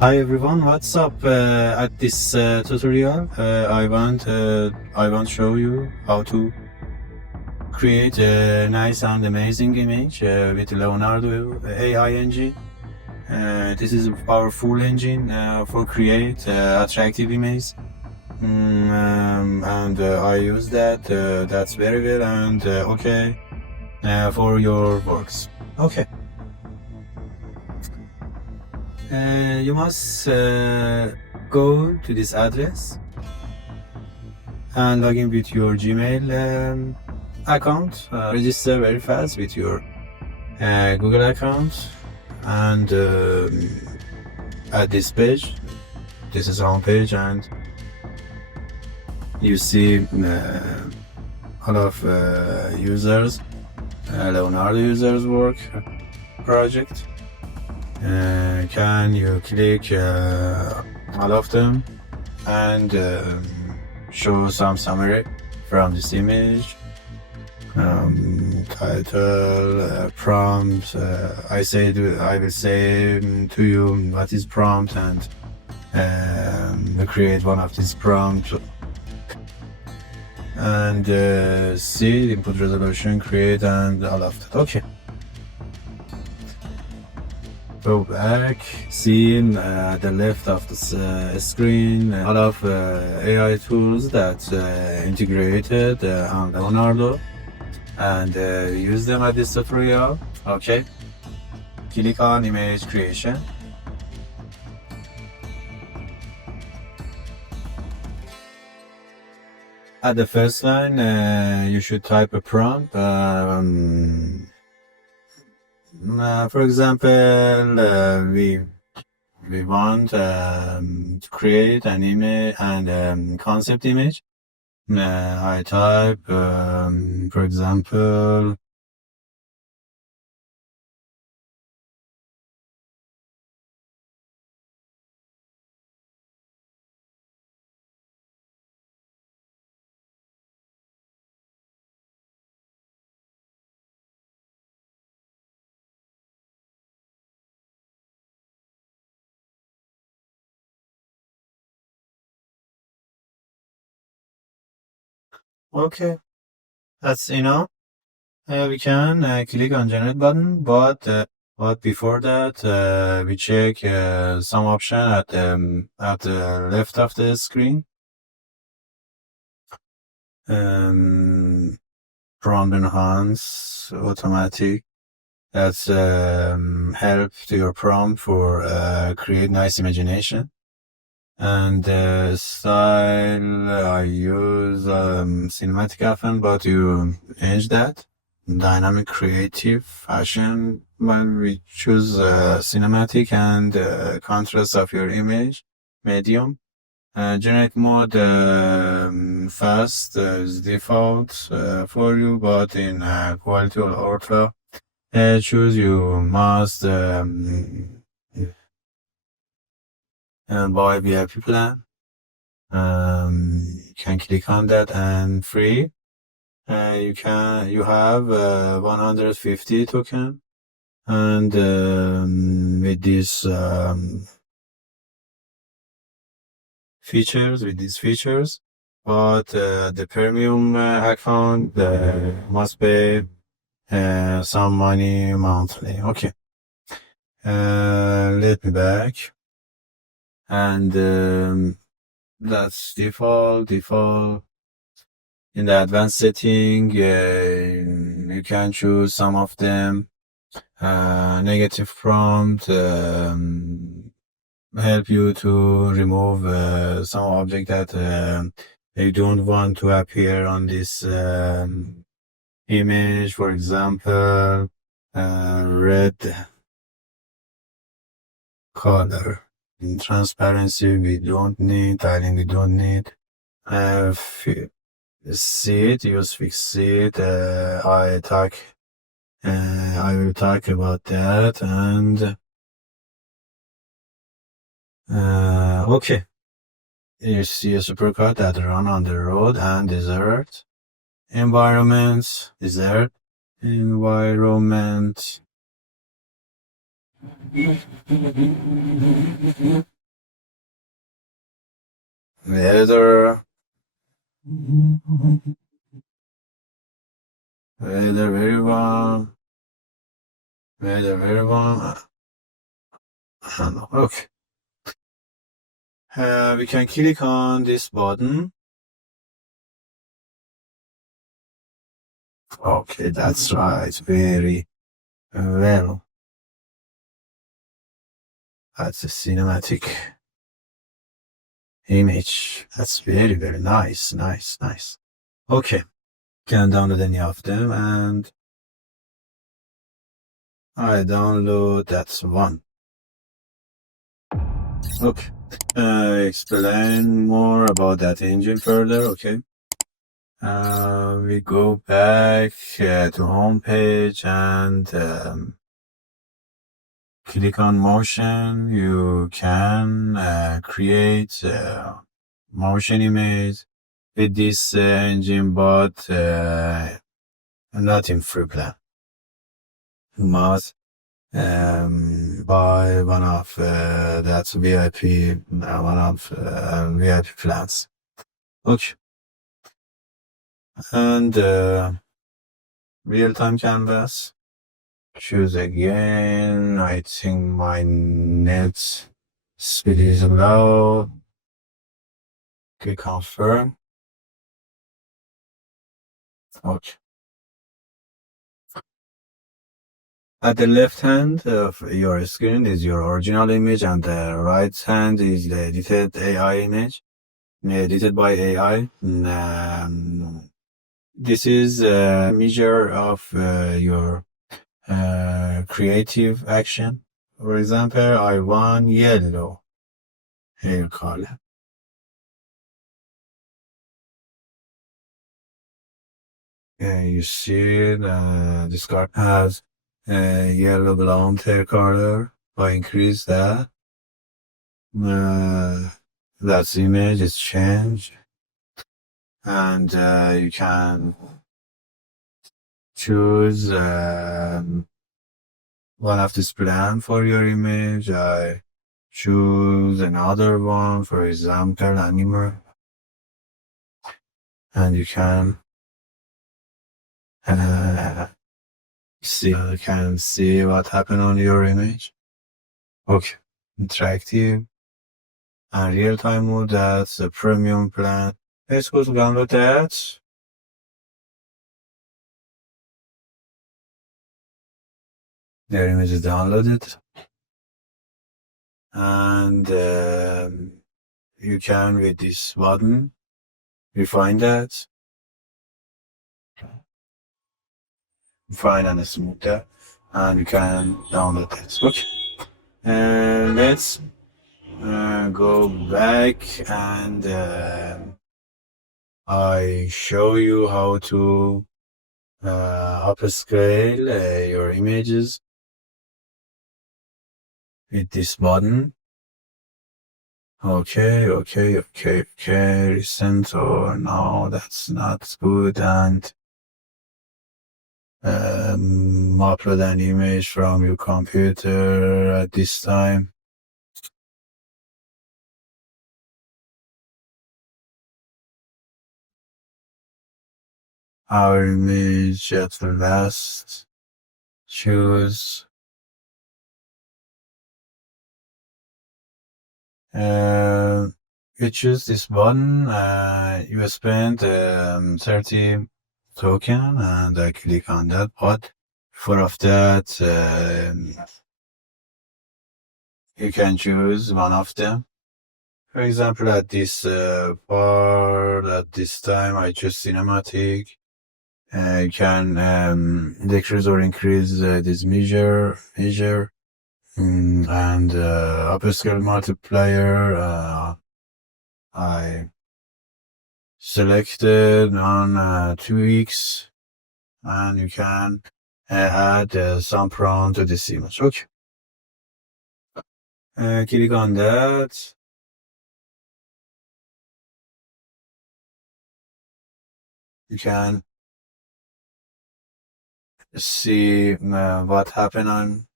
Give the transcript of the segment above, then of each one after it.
Hi everyone, what's up? At this tutorial, I want to show you how to create a nice and amazing image with Leonardo AI engine. This is a powerful engine for create attractive images. And I use that. That's very well and okay for your works. Okay. You must go to this address and log in with your Gmail account. Register very fast with your Google account, and at this page, this is home page, and you see a lot of users, Leonardo users work project. Can you click all of them and show some summary from this image, title, prompt. I will say to you what is prompt, and create one of these prompts, and see input resolution, create, and all of that. Okay. Go back, see at the left of the screen a lot of AI tools that integrated on Leonardo, and use them at this tutorial. Okay, click on image creation. At the first line, you should type a prompt. For example, we want to create an image and concept image. I type, for example, okay, that's enough. We can click on generate button, but before that, we check some option at the left of the screen. Prompt enhance automatic. That's help to your prompt for create nice imagination. And style, I use cinematic often, but you change that. Dynamic, creative, fashion. When we choose cinematic and contrast of your image, medium. Generate mode fast is default for you, but in quality or ultra, choose you must buy VIP plan. You can click on that, and free. You have 150 token, and with these features, but the premium account must pay some money monthly. Okay. Let me back, and that's default. In the advanced setting, you can choose some of them. Negative prompt help you to remove some object that you don't want to appear on this image. For example, red color. In transparency, we don't need. Tiling, we don't need. Seed, use fixed seed. I will talk about that, and okay. You see a supercar that run on the road and desert. Environment, desert, environment. Weather, weather very warm, weather very warm. Okay. We can click on this button. Okay, that's right. Very well. That's a cinematic image. That's very, very nice. Nice, nice. Okay. Can download any of them and I download that one. Okay. Explain more about that engine further. Okay. We go back to home page and click on motion. You can create motion image with this engine, but not in free plan. You must buy one of that's VIP, one of VIP plans. Okay, and real-time canvas. Choose again. I think my net speed is low. Click confirm. Okay. At the left hand of your screen is your original image, and the right hand is the edited AI image, edited by AI. This is a measure of your creative action. For example, I want yellow hair color. You see, this card has yellow blonde hair color. If I increase that, that image is changed, and you can choose one of this plan for your image. I choose another one, for example, animal, and you can see what happened on your image. Okay, interactive and real-time mode. That's a premium plan. Let's go to download that. The image is downloaded, and you can with this button refine that, refine and smooth that, and you can download that. Okay, and let's go back and I show you how to upscale your images with this button. Okay, recent or no, that's not good, and upload an image from your computer at this time. Our image at the last. Choose. You choose this button. You spend 30 token, and I click on that. But for of that, you can choose one of them. For example, at this part, at this time, I choose cinematic. You can decrease or increase this measure, and upscale multiplier. I selected on 2x, and you can add some prompt to this image. Okay. Click on that. You can see what happened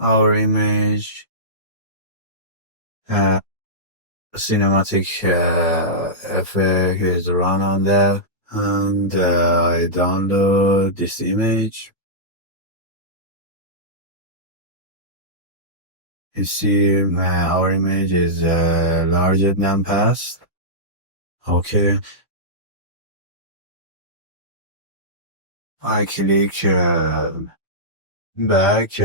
our image, uh, cinematic effect is run on that, and I download this image. You see, our image is larger than past. Okay, I click back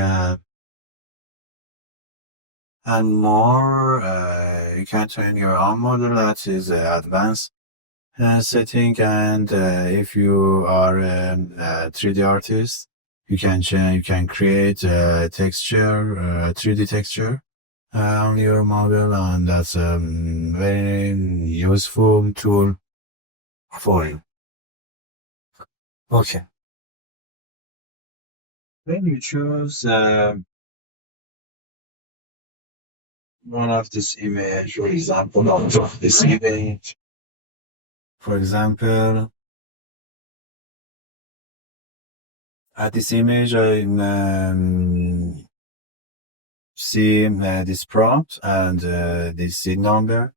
and more. You can turn your own model, that is advanced setting, and if you are a 3D artist, you can change, you can create a texture, 3D texture on your model, and that's a very useful tool for you. Okay. When you choose one of this image, for example, of this image, for example, at this image, I see this prompt and this seed number.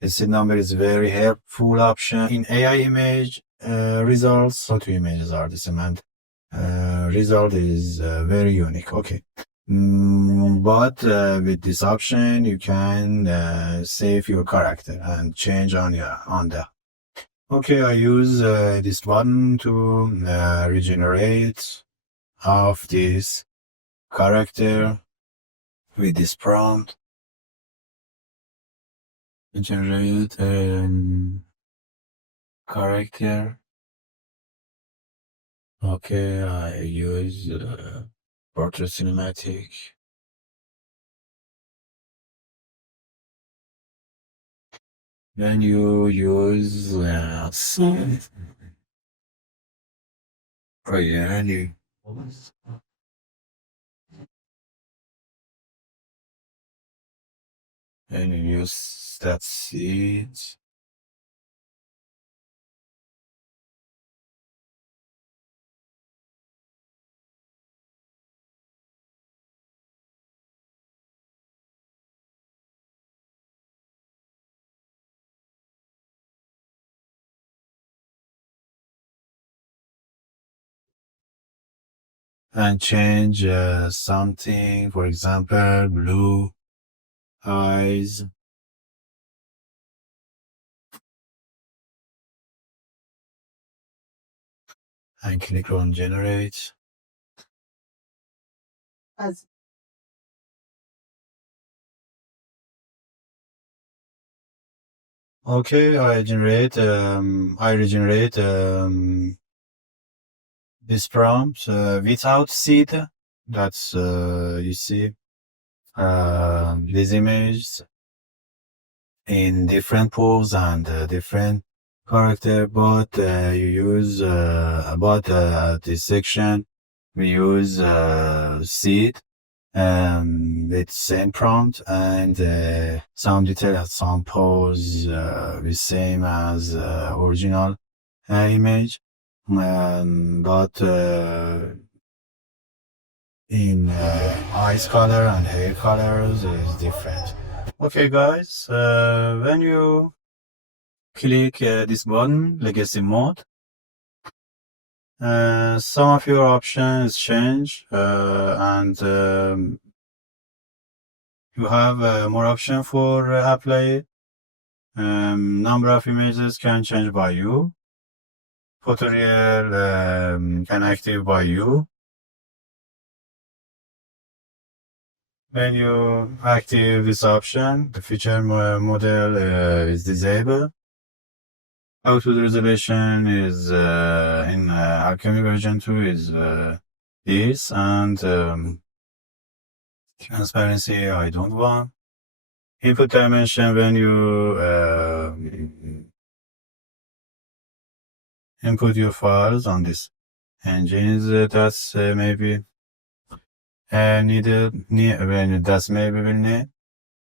The seed number is very helpful option in AI image results. So two images are the same, and result is very unique. Okay. But with this option, you can save your character and change on that. Okay, I use this button to regenerate of this character with this prompt. Generate character. Okay, I use portrait cinematic. Then you use again you use that seed. And change something, for example, blue eyes, and click on generate. Okay, I regenerate this prompt without seed. That's you see these images in different pose and different character, but you use about this section we use seed with same prompt, and some detail and some pose the same as original image, but in eyes color and hair colors is different. Okay guys, when you click this button, legacy mode, some of your options change, and you have more option for apply. Number of images can change by you. Photoreal can active by you. When you active this option, the feature model is disabled. Output resolution is in Alchemy version 2 is this, and transparency I don't want. Input dimension, when you input your files on this engines, that's maybe needed, when that's maybe will need.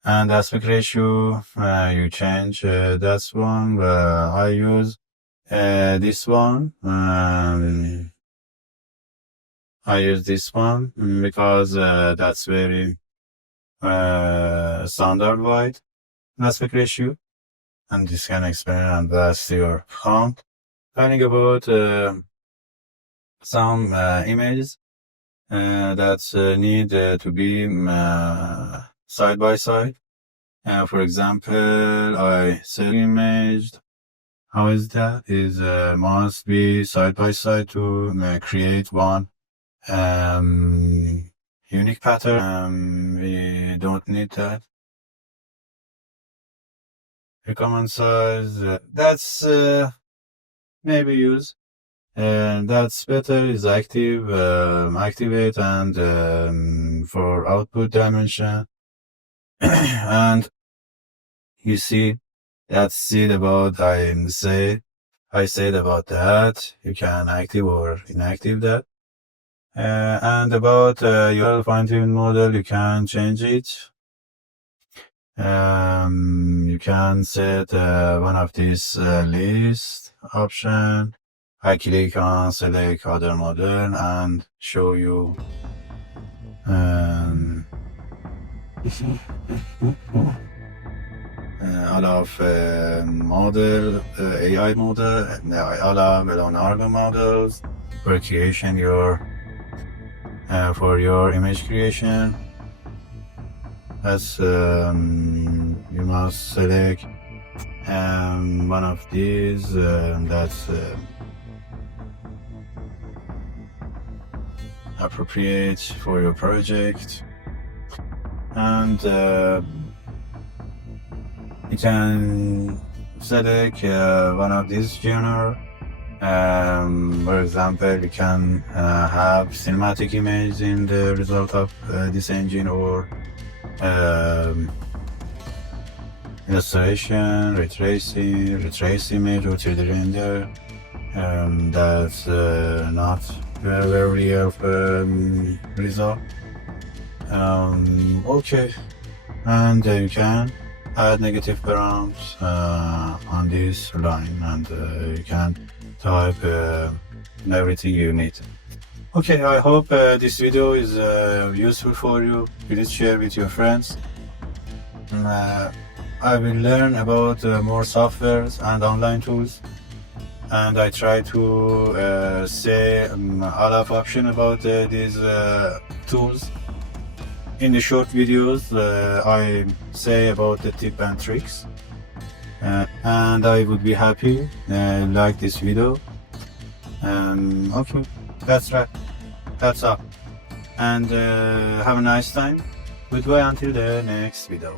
And aspect ratio, you change that's one. I use this one. I use this one because that's very standard wide aspect ratio, and this can expand and blast your font. Talking about some images that need to be side by side. For example, I select image. How is that? Is must be side by side to create one unique pattern. We don't need that. The common size. That's maybe use. And that's better is active, activate, and for output dimension. And you see, that's it about I said about that. You can active or inactive that. And about your fine-tune model, you can change it. You can set one of these list option. I click on select other model and show you all of model, AI model, all of Leonardo models for creation for your image creation. That's you must select one of these. That's appropriate for your project, and you can select one of these genre. For example, you can have cinematic image in the result of this engine, or illustration, retrace image, or 3D render. That's not very real result. Okay, and you can add negative prompts on this line, and you can type everything you need. Okay, I hope this video is useful for you. Please share with your friends. I will learn about more softwares and online tools, and I try to say a lot of options about these tools. In the short videos, I say about the tip and tricks, and I would be happy like this video. Okay, that's right. That's all. And have a nice time. Goodbye until the next video.